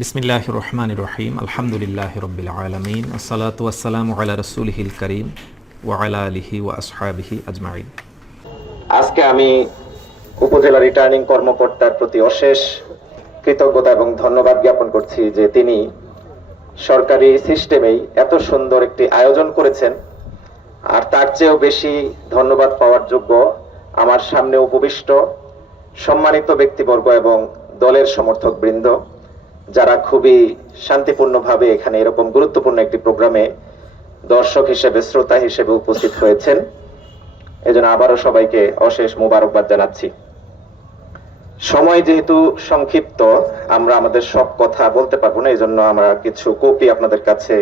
বিসমিল্লাহির রহমানির রহিম আলহামদুলিল্লাহি রাব্বিল আলামিন আসসালাতু ওয়াসসালামু আলা রাসূলিহিল কারীম ওয়া আলা আলিহি ওয়া আসহাবিহি আজমাইন। আজকে আমি উপজেলা রিটার্নিং কর্মকর্তার প্রতি অশেষ কৃতজ্ঞতা এবং ধন্যবাদ জ্ঞাপন করছি যে তিনি সরকারি সিস্টেমেই এত সুন্দর একটি আয়োজন করেছেন। আর তার চেয়েও বেশি ধন্যবাদ পাওয়ার যোগ্য আমার সামনে উপবিষ্ট সম্মানিত ব্যক্তিবর্গ এবং দলের সমর্থক বৃন্দ, যারা খুবই শান্তিপূর্ণভাবে এখানে এরকম গুরুত্বপূর্ণ একটি প্রোগ্রামে দর্শক হিসেবে, শ্রোতা হিসেবে উপস্থিত হয়েছেন। এজন্য আবারও সবাইকে অশেষ মোবারকবাদ জানাচ্ছি। সময় যেহেতু সংক্ষিপ্ত, আমরা আমাদের সব কথা বলতে পারবো না, এই জন্য আমরা কিছু কপি আপনাদের কাছে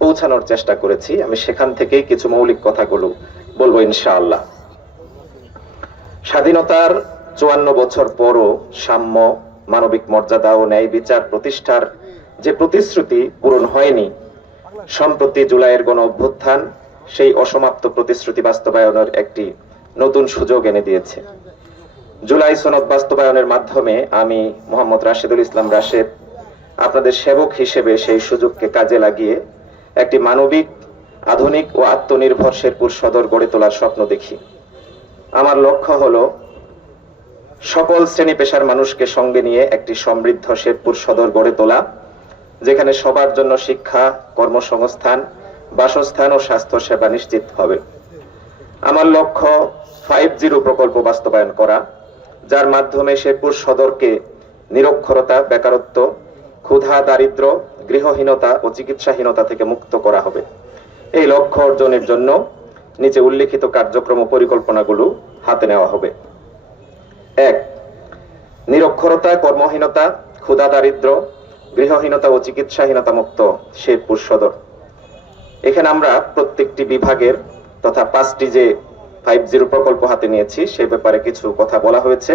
পৌঁছানোর চেষ্টা করেছি। আমি সেখান থেকেই কিছু মৌলিক কথাগুলো বলবো ইনশাআল্লাহ। স্বাধীনতার 54 বছর পরও সাম্য, মানবিক মর্যাদা ও ন্যায় বিচার প্রতিষ্ঠার যে প্রতিশ্রুতি পূরণ হয়নি, সম্প্রতি জুলাইয়ের গণ অভ্যুত্থান সেই অসমাপ্ত প্রতিশ্রুতি বাস্তবায়নের একটি নতুন সুযোগ এনে দিয়েছে। জুলাই সনদ বাস্তবায়নের মাধ্যমে আমি মোহাম্মদ রাশেদুল ইসলাম রাশেদ আপনাদের সেবক হিসেবে সেই সুযোগকে কাজে লাগিয়ে একটি মানবিক, আধুনিক ও আত্মনির্ভর শেরপুর সদর গড়ে তোলার স্বপ্ন দেখি। আমার লক্ষ্য হলো সকল শ্রেণী পেশার মানুষকে সঙ্গে নিয়ে একটি সমৃদ্ধ শেরপুর সদর গড়ে তোলা, যেখানে সবার জন্য শিক্ষা, কর্মসংস্থান, বাসস্থান ও স্বাস্থ্য সেবা নিশ্চিত হবে। আমার লক্ষ্য 5-0 প্রকল্প বাস্তবায়ন করা, যার মাধ্যমে শেরপুর সদরকে নিরক্ষরতা, বেকারত্ব, ক্ষুধা, দারিদ্র, গৃহহীনতা ও চিকিৎসাহীনতা থেকে মুক্ত করা হবে। এই লক্ষ্য অর্জনের জন্য নিচে উল্লেখিত কার্যক্রম ও পরিকল্পনাগুলো হাতে নেওয়া হবে। 1. নিরক্ষরতা, কর্মহীনতা, ক্ষুধা, দারিদ্র, গৃহহীনতা ও চিকিৎসাহীনতা মুক্ত শেরপুর সদর। এখানে আমরা প্রত্যেকটি বিভাগের তথা 5টি যে 5-0 প্রকল্প হাতে নিয়েছি সে ব্যাপারে কিছু কথা বলা হয়েছে,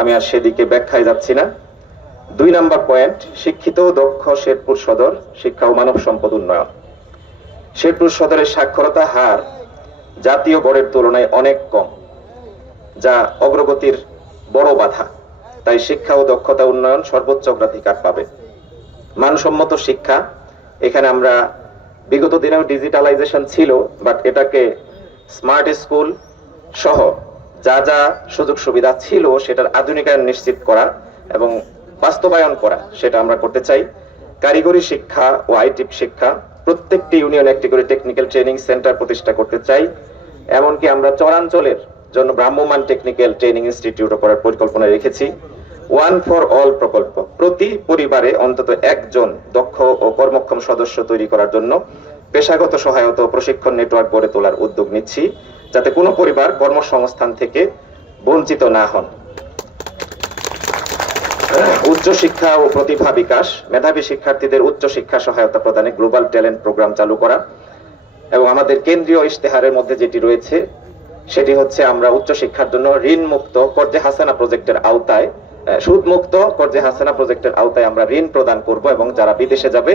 আমি আর সেদিকে ব্যাখ্যায় যাচ্ছি না। 2 নম্বর পয়েন্ট, শিক্ষিত ও দক্ষ শেরপুর সদর, শিক্ষা ও মানব সম্পদ উন্নয়ন। শেরপুর সদরের সাক্ষরতা হার জাতীয় গড়ের তুলনায় অনেক কম, যা অগ্রগতির বড় বাধা। তাই শিক্ষা ও দক্ষতা উন্নয়ন সর্বোচ্চ অগ্রাধিকার পাবে। মানসম্মত শিক্ষা, এখানে আমরা বিগত দিনেও ডিজিটালাইজেশন ছিল, বাট এটাকে স্মার্ট স্কুল সহ যা যা সুযোগ সুবিধা ছিল সেটার আধুনিকায়ন নিশ্চিত করা এবং বাস্তবায়ন করা, সেটা আমরা করতে চাই। কারিগরি শিক্ষা ও আইটি শিক্ষা, প্রত্যেকটি ইউনিয়ন একটি করে টেকনিক্যাল ট্রেনিং সেন্টার প্রতিষ্ঠা করতে চাই। এমনকি আমরা চরাঞ্চলের জন্য ভ্রাম্যমাণ টেকনিক্যাল ট্রেনিং ইনস্টিটিউট করার পরিকল্পনা রেখেছি। 1 ফর অল প্রকল্প, প্রতি পরিবারে অন্তত একজন দক্ষ ও কর্মক্ষম সদস্য তৈরি করার জন্য পেশাগত সহায়তা ও প্রশিক্ষণ নেটওয়ার্ক গড়ে তোলার উদ্যোগ নিচ্ছি, যাতে কোনো পরিবার কর্মসংস্থান থেকে বঞ্চিত না হন। উচ্চশিক্ষা ও প্রতিভা বিকাশ, মেধাবী শিক্ষার্থীদের উচ্চ শিক্ষা সহায়তা প্রদানে গ্লোবাল ট্যালেন্ট প্রোগ্রাম চালু করা, এবং আমাদের কেন্দ্রীয় ইশতেহারের মধ্যে যেটি রয়েছে সেটি হচ্ছে আমরা উচ্চশিক্ষার জন্য ঋণ মুক্ত কর্জে হাসানা প্রজেক্টের আওতায়, সুদ মুক্ত কর্জে হাসানা প্রজেক্টের আওতায় আমরা ঋণ প্রদান করব, এবং যারা বিদেশে যাবে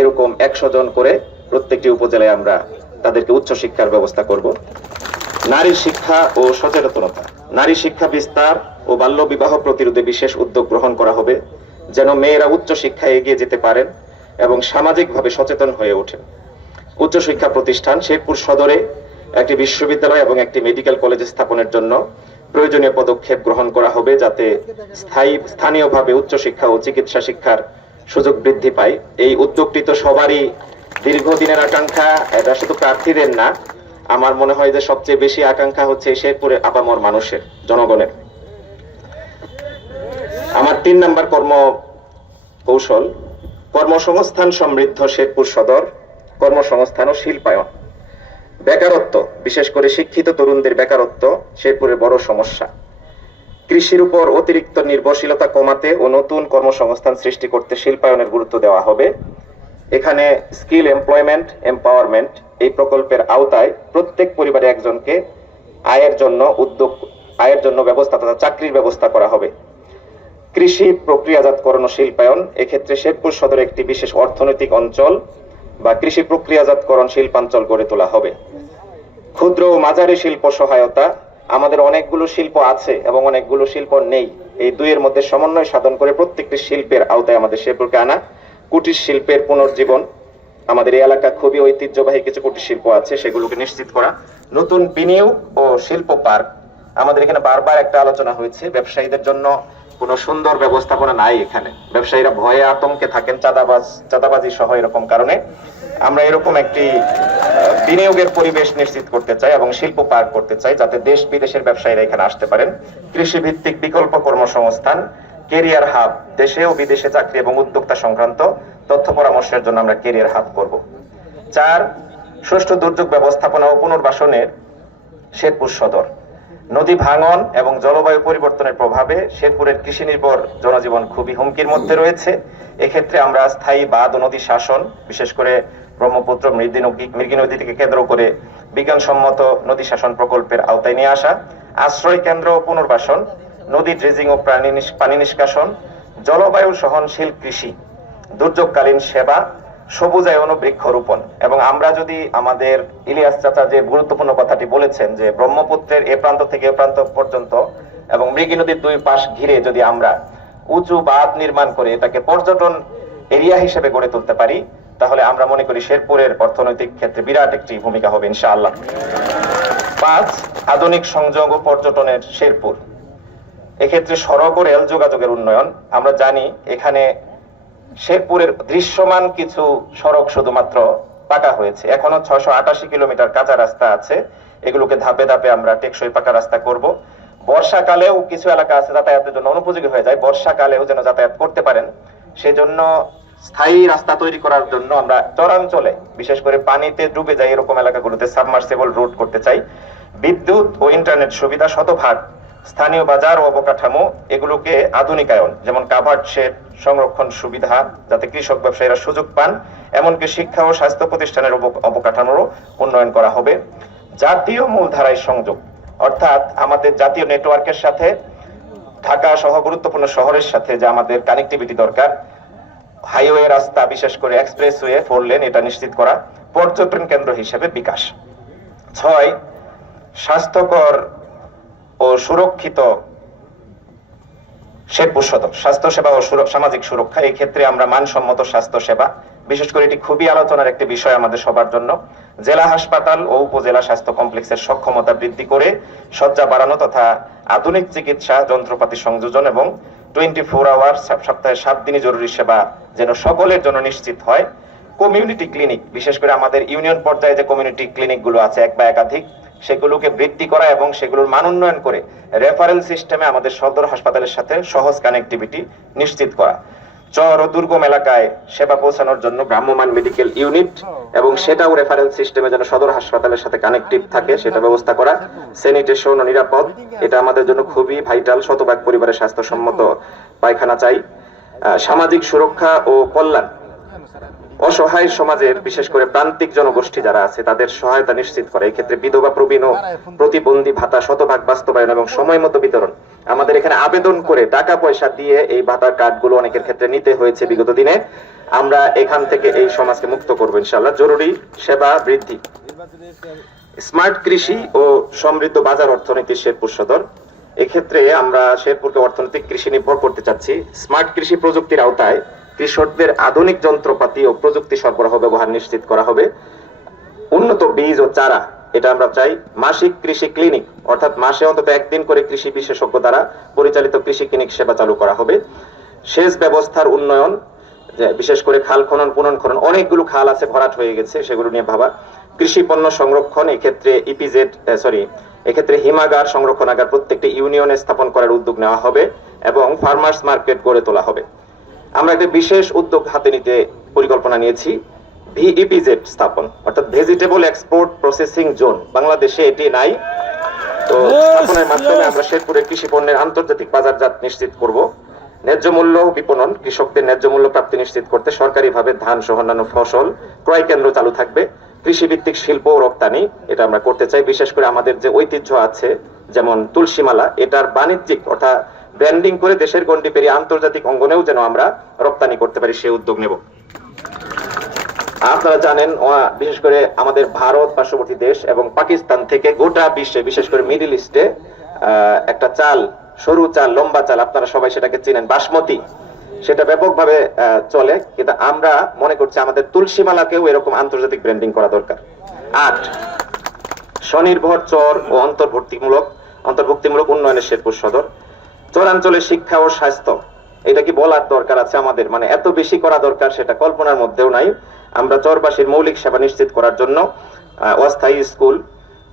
এরকম 100 জন করে প্রত্যেকটি উপজেলায় আমরা তাদেরকে উচ্চশিক্ষার ব্যবস্থা করব। নারী শিক্ষা ও সচেতনতা, নারী শিক্ষা বিস্তার ও বাল্য বিবাহ প্রতিরোধে বিশেষ উদ্যোগ গ্রহণ করা হবে, যেন মেয়েরা উচ্চশিক্ষায় এগিয়ে যেতে পারেন এবং সামাজিকভাবে সচেতন হয়ে ওঠেন। উচ্চশিক্ষা প্রতিষ্ঠান, শেরপুর সদরে একটি বিশ্ববিদ্যালয় এবং একটি মেডিকেল কলেজ স্থাপনের জন্য প্রয়োজনীয় পদক্ষেপ গ্রহণ করা হবে, যাতে স্থানীয়ভাবে উচ্চশিক্ষা ও চিকিৎসা শিক্ষার সুযোগ বৃদ্ধি পায়। এই উদ্যোগটি তো সবারই দীর্ঘদিনের আকাঙ্ক্ষা, এটা শুধু প্রার্থীদের না, আমার মনে হয় যে সবচেয়ে বেশি আকাঙ্ক্ষা হচ্ছে শেরপুরের আপামর মানুষের, জনগণের। আমার 3 নম্বর কৌশল, কর্মসংস্থান সমৃদ্ধ শেরপুর সদর, কর্মসংস্থান ও শিল্পায়ন। বেকারত্ব, বিশেষ করে শিক্ষিত তরুণদের বেকারত্ব শেরপুরের বড় সমস্যা। কৃষির উপর অতিরিক্ত নির্ভরশীলতা কমাতে ও নতুন কর্মসংস্থান সৃষ্টি করতে শিল্পায়নের গুরুত্ব দেওয়া হবে। এখানে স্কিল এমপ্লয়মেন্ট এম্পাওয়ারমেন্ট এই প্রকল্পের আওতায় প্রত্যেক পরিবারে একজনকে আয়ের জন্য ব্যবস্থা তথা চাকরির ব্যবস্থা করা হবে। কৃষি প্রক্রিয়াজাতকরণ ও শিল্পায়ন, এক্ষেত্রে শেরপুর সদরে একটি বিশেষ অর্থনৈতিক অঞ্চল বা কৃষি প্রক্রিয়াজাতকরণ শিল্পাঞ্চল গড়ে তোলা হবে। ক্ষুদ্র ও মাঝারি শিল্প সহায়তা, আমাদের অনেকগুলো শিল্প আছে এবং অনেকগুলো শিল্প নেই। এই দুইয়ের মধ্যে সমন্বয় সাধন করে প্রত্যেকটি শিল্পের আওতায় আমাদের শেরপুরকে আনা, কুটির শিল্পের পুনর্জীবন, আমাদের এই এলাকা খুবই ঐতিহ্যবাহী কিছু কুটির শিল্প আছে সেগুলোকে নিশ্চিত করা, নতুন বিনিয়োগ ও শিল্প পার্ক। আমাদের এখানে বারবার একটা আলোচনা হয়েছে, ব্যবসায়ীদের জন্য কোনো সুন্দর ব্যবস্থাপনা নাই এখানে। ব্যবসায়ীরা ভয়ে আতঙ্কে থাকেন, চাঁদাবাজি সহ এরকম কারণে। আমরা এরকম একটি বিনিয়োগের পরিবেশ নিশ্চিত করতে চাই এবং শিল্প পার্ক করতে চাই যাতে দেশ বিদেশের ব্যবসায়ীরা এখানে আসতে পারেন। কৃষি ভিত্তিক বিকল্প কর্মসংস্থান, কেরিয়ার হাব, দেশে ও বিদেশে চাকরি এবং উদ্যোক্তা সংক্রান্ত তথ্য পরামর্শের জন্য আমরা কেরিয়ার হাব করব। 4, সুষ্ঠু দুর্যোগ ব্যবস্থাপনা ও পুনর্বাসনের শেরপুর সদর। নদী ভাঙন এবং জলবায়ু পরিবর্তনের প্রভাবে শেরপুরের কৃষি নির্ভর জনজীবন খুবই হুমকির মধ্যে রয়েছে। এক্ষেত্রে আমরা স্থায়ী বাঁধ ও নদী শাসন, বিশেষ করে ব্রহ্মপুত্র মৃগী নদী থেকে কেন্দ্র করে বিজ্ঞানসম্মত নদী শাসন প্রকল্পের আওতায় নিয়ে আসা, আশ্রয় কেন্দ্র ও পুনর্বাসন, নদী ড্রেজিং ও পানি নিষ্কাশন, জলবায়ু সহনশীল কৃষি, দুর্যোগকালীন সেবা, সবুজায়ন ও বৃক্ষরোপণ। এবং আমরা যদি আমাদের ইলিয়াস চাচা যে গুরুত্বপূর্ণ কথাটি বলেছেন যে ব্রহ্মপুত্রের এ প্রান্ত থেকে এ প্রান্ত পর্যন্ত এবং মৃগী নদীর দুই পাশ ঘিরে যদি আমরা উঁচু বাঁধ নির্মাণ করে এটাকে পর্যটন এরিয়া হিসেবে গড়ে তুলতে পারি, তাহলে আমরা মনে করি শেরপুরের অর্থনৈতিক ক্ষেত্রে বিরাট একটি ভূমিকা হবে ইনশাআল্লাহ। 5, আধুনিক সংযোগ ও পর্যটনের শেরপুর। এক্ষেত্রে সড়ক ও রেল যোগাযোগের উন্নয়ন। আমরা জানি এখানে শেরপুরের দৃশ্যমান কিছু সড়ক শুধুমাত্র পাকা হয়েছে, এখনো 688 কিলোমিটার কাঁচা রাস্তা আছে। এগুলোকে ধাপে ধাপে আমরা টেকসই পাকা রাস্তা করব। বর্ষাকালেও কিছু এলাকা আছে যাতায়াতের জন্য অনুপযোগী হয়ে যায়, বর্ষাকালেও যেন যাতায়াত করতে পারেন সেজন্য স্থায়ী রাস্তা তৈরি করার জন্য আমরা চরাঞ্চলে, বিশেষ করে পানিতে ডুবে যায় এরকম এলাকাগুলোতে সাবমার্সিবল রুট করতে চাই। বিদ্যুৎ ও ইন্টারনেট সুবিধা শতভাগ, স্থানীয় বাজার ও অবকাঠামো এগুলোকে আধুনিকায়ন, যেমন কাভার্ড শেড, সংরক্ষণ সুবিধা যাতে কৃষক ব্যবসায়ীরা সুযোগ পান, এমনকি শিক্ষা ও স্বাস্থ্য প্রতিষ্ঠানের অবকাঠামোরও উন্নয়ন করা হবে। জাতীয় মূলধারায় সংযোগ, অর্থাৎ আমাদের জাতীয় নেটওয়ার্কের সাথে ঢাকা সহ গুরুত্বপূর্ণ শহরের সাথে যে আমাদের কানেক্টিভিটি দরকার, হাইওয়ে রাস্তা, বিশেষ করে এক্সপ্রেসওয়ে 4 লেন, এটা নিশ্চিত করা। পর্যটন কেন্দ্র হিসেবে বিকাশ। 6, স্বাস্থ্যকর ও সুরক্ষিত শেরপুর সদর। স্বাস্থ্য সেবা ও সামাজিক সুরক্ষা, এই ক্ষেত্রে আমরা মানসম্মত স্বাস্থ্য সেবা, বিশেষ করে এটি খুবই আলোচনার একটি বিষয় আমাদের সবার জন্য। জেলা হাসপাতাল ও উপজেলা স্বাস্থ্য কমপ্লেক্সের সক্ষমতা বৃদ্ধি করে শয্যা বাড়ানো তথা আধুনিক চিকিৎসা যন্ত্রপাতি সংযোজন এবং 24 আওয়ার সপ্তাহে 7 দিনই জরুরি সেবা যেন সকলের জন্য নিশ্চিত হয়। কমিউনিটি ক্লিনিক, বিশেষ করে আমাদের ইউনিয়ন পর্যায়ে যে কমিউনিটি ক্লিনিক গুলো আছে এক বা একাধিক, সেগুলোকে বৃদ্ধি করা এবং সেগুলোর মান উন্নয়ন করে রেফারেল সিস্টেমে আমাদের সদর হাসপাতালের সাথে সহজ কানেক্টিভিটি নিশ্চিত করা। চর ও দুর্গম এলাকায় সেবা পৌঁছানোর জন্য ভ্রাম্যমাণ মেডিকেল ইউনিট এবং সেটাও রেফারেল সিস্টেমে যেন সদর হাসপাতালের সাথে কানেক্টিভ থাকে সেটা ব্যবস্থা করা। স্যানিটেশন ও নিরাপদ, এটা আমাদের জন্য খুবই ভাইটাল, শতভাগ পরিবারের স্বাস্থ্যসম্মত পায়খানা চাই। সামাজিক সুরক্ষা ও কল্যাণ, অসহায় সমাজের বিশেষ করে প্রান্তিক জনগোষ্ঠী যারা আছে তাদের সহায়তা নিশ্চিত করে। এই ক্ষেত্রে বিধবা, প্রবীণ ও প্রতিবন্ধী ভাতা শতভাগ বাস্তবায়ন এবং সময় মতো বিতরণ। আমাদের এখানে আবেদন করে টাকা পয়সা দিয়ে এই ভাতার কার্ডগুলো অনেকের ক্ষেত্রে নিতে হয়েছে বিগত দিনে, আমরা এখান থেকে এই সমাজকে মুক্ত করবো ইনশাআল্লাহ। জরুরি সেবা বৃদ্ধি। স্মার্ট কৃষি ও সমৃদ্ধ বাজার অর্থনীতি শেরপুর সদর। এক্ষেত্রে আমরা শেরপুরকে অর্থনৈতিক কৃষি নির্ভর করতে চাচ্ছি। স্মার্ট কৃষি প্রযুক্তির আওতায় কৃষকদের আধুনিক যন্ত্রপাতি ও প্রযুক্তি সরবরাহ ব্যবহার নিশ্চিত করা হবে। উন্নত বীজ ও চারা, এটা আমরা চাই। মাসিক কৃষি ক্লিনিক, অর্থাৎ মাসে অন্তত একদিন করে কৃষি বিশেষজ্ঞ দ্বারা পরিচালিত কৃষি ক্লিনিক সেবা চালু করা হবে। সেচ ব্যবস্থার উন্নয়ন, বিশেষ করে খাল খনন, পুনর্খনন, অনেকগুলো খাল আছে ভরাট হয়ে গেছে, সেগুলো নিয়ে ভাবা। কৃষি পণ্য সংরক্ষণ, এক্ষেত্রে এক্ষেত্রে হিমাগার, সংরক্ষণাগার প্রত্যেকটি ইউনিয়নে স্থাপন করার উদ্যোগ নেওয়া হবে এবং ফার্মার্স মার্কেট গড়ে তোলা হবে। আমরা একটা বিশেষ উদ্যোগ হাতে নিতে পরিকল্পনা নিয়েছি, ভিইপিজেড স্থাপন, অর্থাৎ ভেজিটেবল এক্সপোর্ট প্রসেসিং জোন। বাংলাদেশে এটি নাই, তো স্থাপনের মাধ্যমে আমরা শেরপুরের কৃষি পণ্যের আন্তর্জাতিক বাজারজাত নিশ্চিত করব। ন্যায্য মূল্য বিপণন, কৃষকদের ন্যায্য মূল্য প্রাপ্তি নিশ্চিত করতে সরকারিভাবে ধান সহ অন্যান্য ফসল ক্রয় কেন্দ্র চালু থাকবে। কৃষিভিত্তিক শিল্প ও রপ্তানি, এটা আমরা করতে চাই। বিশেষ করে আমাদের যে ঐতিহ্য আছে যেমন তুলসীমালা, এটার বাণিজ্যিক অর্থাৎ ব্র্যান্ডিং করে দেশের গণ্ডি পেরিয়ে আন্তর্জাতিক অঙ্গনেও যেন আমরা রপ্তানি করতে পারি, সেই উদ্যোগ নেব। আপনারা জানেন বিশেষ করে আমাদের ভারত পার্শ্ববর্তী দেশ এবং পাকিস্তান থেকে গোটা বিশ্বে, বিশেষ করে মিডল ইস্টে একটা চাল, সরু চাল, লম্বা চাল, আপনারা সবাই সেটাকে চিনেন, বাসমতি, সেটা ব্যাপকভাবে চলে। কিন্তু আমরা মনে করছি আমাদের তুলসীমালাকেও এরকম আন্তর্জাতিক ব্র্যান্ডিং করা দরকার। 8, স্বনির্ভর চর ও অন্তর্ভুক্তিমূলক উন্নয়নের শেরপুর সদর। চরাঞ্চলে শিক্ষা ও স্বাস্থ্য, এটা কি বলার দরকার আছে আমাদের? মানে এত বেশি করা দরকার সেটা কল্পনার মধ্যেও নাই। আমরা চরবাসীর মৌলিক সেবা নিশ্চিত করার জন্য অস্থায়ী স্কুল,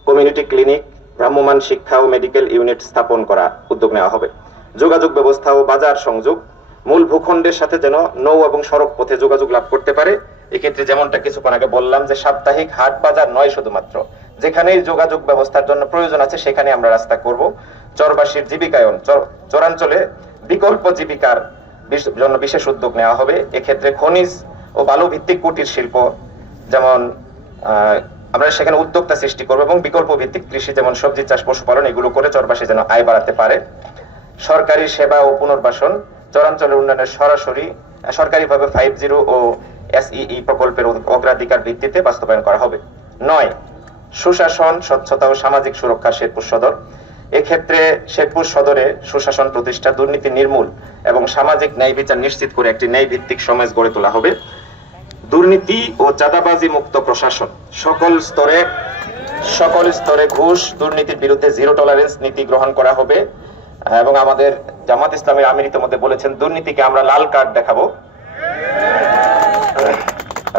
কমিউনিটি ক্লিনিক, ভ্রাম্যমাণ শিক্ষা ও মেডিকেল ইউনিট স্থাপন করা উদ্যোগ নেওয়া হবে। যোগাযোগ ব্যবস্থা ও বাজার সংযোগ, মূল ভূখণ্ডের সাথে যেন নৌ এবং সড়ক পথে যোগাযোগ লাভ করতে পারে। এক্ষেত্রে যেমনটা কিছুক্ষণ আগে বললাম যে সাপ্তাহিক হাট বাজার নয়, শুধুমাত্র যেখানেই যোগাযোগ ব্যবস্থার জন্য প্রয়োজন আছে সেখানে আমরা রাস্তা করব। চরবাসীর জীবিকায়ন, চরাঞ্চলে বিকল্প জীবিকার জন্য বিশেষ উদ্যোগ নেওয়া হবে। এক্ষেত্রে খনিজ ও বালু ভিত্তিক কুটির শিল্প, যেমন আমরা সেখানে উদ্যোক্তা সৃষ্টি করবো, এবং বিকল্প ভিত্তিক কৃষি, যেমন সবজি চাষ, পশুপালন, এগুলো করে চরবাসী যেন আয় বাড়াতে পারে। সরকারি সেবা ও পুনর্বাসন, চরাঞ্চলের উন্নয়নের সরকারিভাবে 50 ও SEE প্রকল্পের অগ্রাধিকার ভিত্তিতে বাস্তবায়ন করা হবে। 9, সুশাসন, স্বচ্ছতা ও সামাজিক সুরক্ষা শেরপুর সদর। এক্ষেত্রে শেরপুর সদরে সুশাসন প্রতিষ্ঠা, দুর্নীতি নির্মূল এবং সামাজিক ন্যায় বিচার নিশ্চিত করে একটি ন্যায় ভিত্তিক সমাজ গড়ে তোলা হবে। দুর্নীতি ও চাঁদাবাজি মুক্ত প্রশাসন, সকল স্তরে ঘুষ দুর্নীতির বিরুদ্ধে জিরো টলারেন্স নীতি গ্রহণ করা হবে। এবং আমাদের জামাত ইসলামের আমির ইতিমধ্যে বলেছেন সে আমরা লাল কার্ড দেখাবো।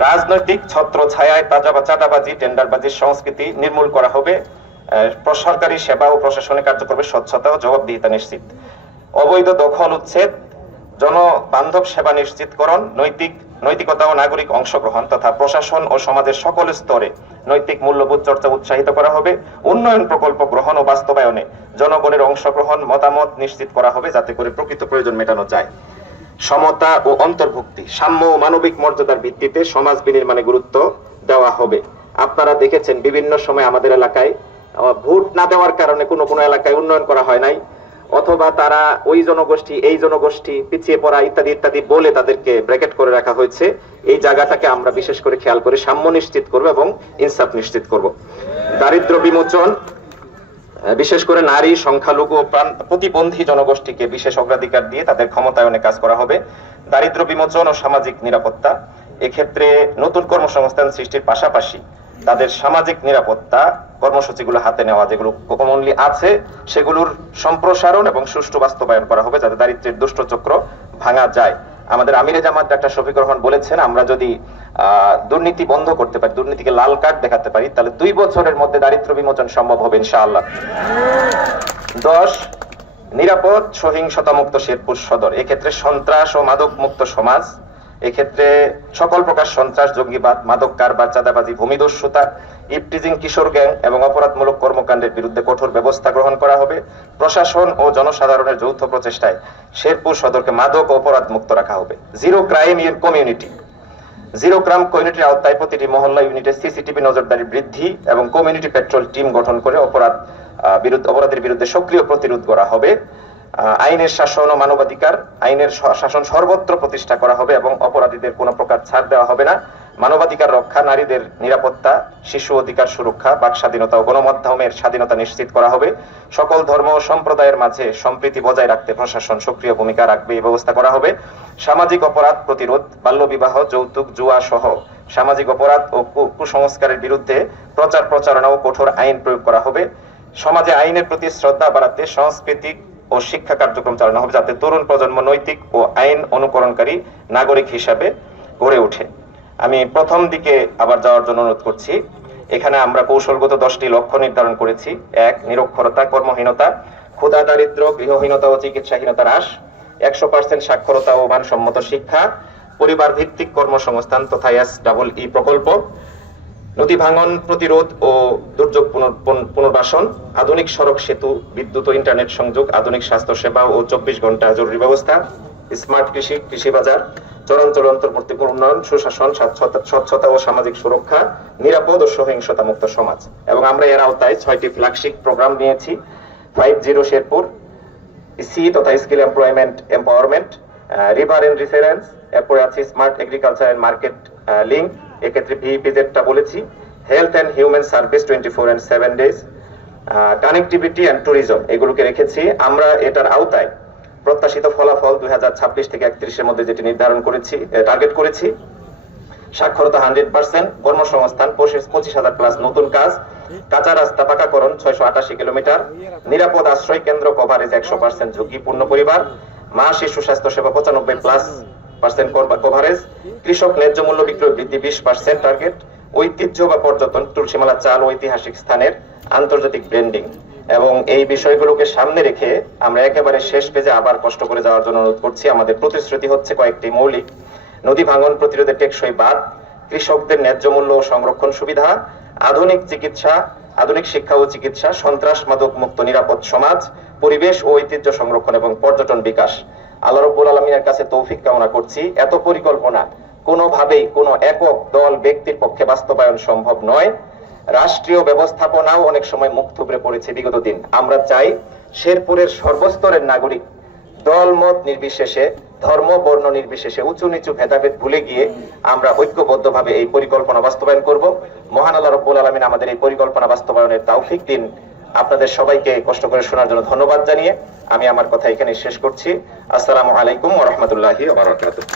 রাজনৈতিক ছত্র ছায়ায় চাঁদাবাজি, টেন্ডারবাজির সংস্কৃতি নির্মূল করা হবে। সরকারি সেবা ও প্রশাসনিক কার্যক্রমে স্বচ্ছতা ও জবাবদিহিতা নিশ্চিত। অবৈধ দখল উচ্ছেদ, জনবান্ধব সেবা নিশ্চিতকরণ, নৈতিকতা ও নাগরিক অংশগ্রহণ তথা প্রশাসন ও সমাজের সকল স্তরে নৈতিক মূল্যবোধ চর্চা উৎসাহিত করা হবে। উন্নয়ন প্রকল্প গ্রহণ ও বাস্তবায়নে জনগণের অংশগ্রহণ, মতামত নিশ্চিত করা হবে যাতে করে প্রকৃত প্রয়োজন মেটানো যায়। সমতা ও অন্তর্ভুক্তি, সাম্য ও মানবিক মর্যাদার ভিত্তিতে সমাজ বিনির্মাণে গুরুত্ব দেওয়া হবে। আপনারা দেখেছেন বিভিন্ন সময় আমাদের এলাকায় ভোট না দেওয়ার কারণে কোনো এলাকায় উন্নয়ন করা হয় নাই, অথবা তারা ওই জনগোষ্ঠী, এই জনগোষ্ঠী, পিছিয়ে পড়া ইত্যাদি ইত্যাদি বলে তাদেরকে ব্র্যাকেট করে রাখা হয়েছে। এই জায়গাটাকে আমরা বিশেষ করে খেয়াল করে সাম্য নিশ্চিত করব এবং ইনসাফ নিশ্চিত করব। দারিদ্র্য বিমোচন, বিশেষ করে নারী, সংখ্যালঘু ও প্রতিবন্ধী জনগোষ্ঠীকে বিশেষ অগ্রাধিকার দিয়ে তাদের ক্ষমতায়নে কাজ করা হবে। দারিদ্র্য বিমোচন ও সামাজিক নিরাপত্তা, এক্ষেত্রে নতুন কর্মসংস্থান সৃষ্টির পাশাপাশি তাদের সামাজিক নিরাপত্তা কর্মসূচিগুলো হাতে নেওয়া, যেগুলো কমনলি আছে সেগুলোর সম্প্রসারণ এবং সুষ্ঠু বাস্তবায়ন করা হবে যাতে দারিদ্র্যের দুষ্ট চক্র ভাঙা যায়। আমাদের আমিরে জামাত ডাক্তার শফিকুর রহমান বলেছেন আমরা যদি দুর্নীতি বন্ধ করতে পারি, দুর্নীতিকে লাল কার্ড দেখাতে পারি, তাহলে 2 বছরের মধ্যে দারিদ্র্য বিমোচন সম্ভব হবে ইনশাআল্লাহ। 10, নিরাপদ সহিংসতা মুক্ত শেরপুর সদর, এক্ষেত্রে সন্ত্রাস ও মাদক মুক্ত সমাজ। এক্ষেত্রে সকল প্রকার সন্ত্রাস, জঙ্গিবাদ, মাদক কারবার, চাঁদাবাজি, ভূমিদস্যুতা, ইভটিজিং, কিশোর গ্যাং এবং অপরাধমূলক কর্মকাণ্ডের বিরুদ্ধে কঠোর ব্যবস্থা গ্রহণ করা হবে। প্রশাসন ও জনসাধারণের যৌথ প্রচেষ্টায় শেরপুর সদরকে মাদক ও অপরাধ মুক্ত রাখা হবে। Zero crime in community, zero crime কমিউনিটির আওতায় প্রতিটি মহল্লা ইউনিটে CCTV নজরদারি বৃদ্ধি এবং কমিউনিটি পেট্রোল টিম গঠন করে অপরাধের বিরুদ্ধে সক্রিয় প্রতিরোধ করা হবে। আইনের শাসন ও মানবাধিকার, আইনের শাসন সর্বত্র প্রতিষ্ঠা করা হবে এবং অপরাধীদের কোনো প্রকার ছাড় দেওয়া হবে না। মানবাধিকার রক্ষা, নারীদের নিরাপত্তা, শিশু অধিকার সুরক্ষা, বাক স্বাধীনতা ও গণমাধ্যমের স্বাধীনতা নিশ্চিত করা হবে। সকল ধর্ম ও সম্প্রদায়ের মাঝে সম্প্রীতি বজায় রাখতে প্রশাসন সক্রিয় ভূমিকা রাখবে, এই ব্যবস্থা করা হবে। সামাজিক অপরাধ প্রতিরোধ, বাল্যবিবাহ, যৌতুক, জুয়া সহ সামাজিক অপরাধ ও কুসংস্কারের বিরুদ্ধে প্রচারণা ও কঠোর আইন প্রয়োগ করা হবে। সমাজে আইনের প্রতি শ্রদ্ধা বাড়াতে সাংস্কৃতিক ও শিক্ষা কার্যক্রম চালানো হবে যাতে তরুণ প্রজন্ম নৈতিক ও আইন অনুকরণকারী নাগরিক হিসাবে গড়ে ওঠে। আমি প্রথম দিকে আবার যাওয়ার জন্য অনুরোধ করছি। এখানে আমরা কৌশলগত 10টি লক্ষ্য নির্ধারণ করেছি। 1, নিরক্ষরতা, কর্মহীনতা, ক্ষুধা, দারিদ্র, গৃহহীনতা ও চিকিৎসাহীনতা হ্রাস, 100% সাক্ষরতা ও মানসম্মত শিক্ষা, পরিবার ভিত্তিক কর্মসংস্থান তথা SEE প্রকল্প, নদী ভাঙন প্রতিরোধ ও দুর্যোগ পুনর্বাসন, আধুনিক সড়ক, সেতু, বিদ্যুৎ ও ইন্টারনেট সংযোগ, আধুনিক স্বাস্থ্য সেবা ও 24 ঘন্টা জরুরি ব্যবস্থা, স্মার্ট কৃষি, কৃষি বাজার, চরাঞ্চল অন্তর্বর্তী উন্নয়ন, সুশাসন, স্বচ্ছতা ও সামাজিক সুরক্ষা, নিরাপদ ও সহিংসতা মুক্ত সমাজ। এবং আমরা এর আওতায় 6টি ফ্ল্যাগশিপ প্রোগ্রাম নিয়েছি। 50 শেরপুর, সি তথা skill employment empowerment, river and reference, এরপরে আছে smart agriculture and market link, এক্ষেত্রে ভিপিজেডটা বলেছি, health and human service 24/7 days, connectivity and tourism এগুলোকে রেখেছি। আমরা এটার আওতায় প্রত্যাশিত ফলাফল 2026 থেকে 31-এর মধ্যে যেটি নির্ধারণ করেছি, টার্গেট করেছি, সাক্ষরতা 100%, কর্মসংস্থান 25,000 প্লাস নতুন কাজ, কাঁচা রাস্তা পাকাকরণ 688 কিলোমিটার, নিরাপদ আশ্রয় কেন্দ্র কভারেজ 100% ঝুঁকিপূর্ণ পরিবার, মা শিশু স্বাস্থ্য সেবা 95+% কভারেজ, কৃষক ন্যায্য মূল্য বিক্রয় বৃদ্ধি 20% টার্গেট, ঐতিহ্য বা পর্যটন তুলসীমালা চাল ঐতিহাসিক স্থানের আন্তর্জাতিক ব্র্যান্ডিং। এবং এই বিষয়গুলোকে সামনে রেখে আমরা একেবারে শেষ পেজে আবার কষ্ট করে যাওয়ার জন্য অনুরোধ করছি। আমাদের প্রতিশ্রুতি হচ্ছে কয়েকটি মৌলিক: নদী ভাঙন প্রতিরোধে টেকসই বাঁধ, কৃষকদের ন্যায্য মূল্য ও সংরক্ষণ সুবিধা, আধুনিক চিকিৎসা, আধুনিক শিক্ষা ও চিকিৎসা, সন্ত্রাস মাদক মুক্ত নিরাপদ সমাজ, পরিবেশ ও ঐতিহ্য সংরক্ষণ এবং পর্যটন বিকাশ। আল্লাহ রাব্বুল আলামিনের কাছে তৌফিক কামনা করছি। এত পরিকল্পনা কোনোভাবেই কোনো একক দল ব্যক্তির পক্ষে বাস্তবায়ন সম্ভব নয়। রাষ্ট্রীয় ব্যবস্থাপনাও অনেক সময় মুখ থুবড়ে পড়েছে বিগত দিন। আমরা চাই শেরপুরের সর্বস্তরের নাগরিক দল মত নির্বিশেষে, ধর্ম বর্ণ নির্বিশেষে, উঁচু নিচু ভেদাভেদ ভুলে গিয়ে আমরা ঐক্যবদ্ধভাবে এই পরিকল্পনা বাস্তবায়ন করব। মহান আল্লাহ রাব্বুল আলামিন আমাদের এই পরিকল্পনা বাস্তবায়নের তৌফিক দিন। আপনাদের সবাইকে কষ্ট করে শোনার জন্য ধন্যবাদ জানিয়ে আমি আমার কথা এখানে শেষ করছি। আসসালামু আলাইকুম ওয়া রাহমাতুল্লাহি ওয়া বারাকাতুহু।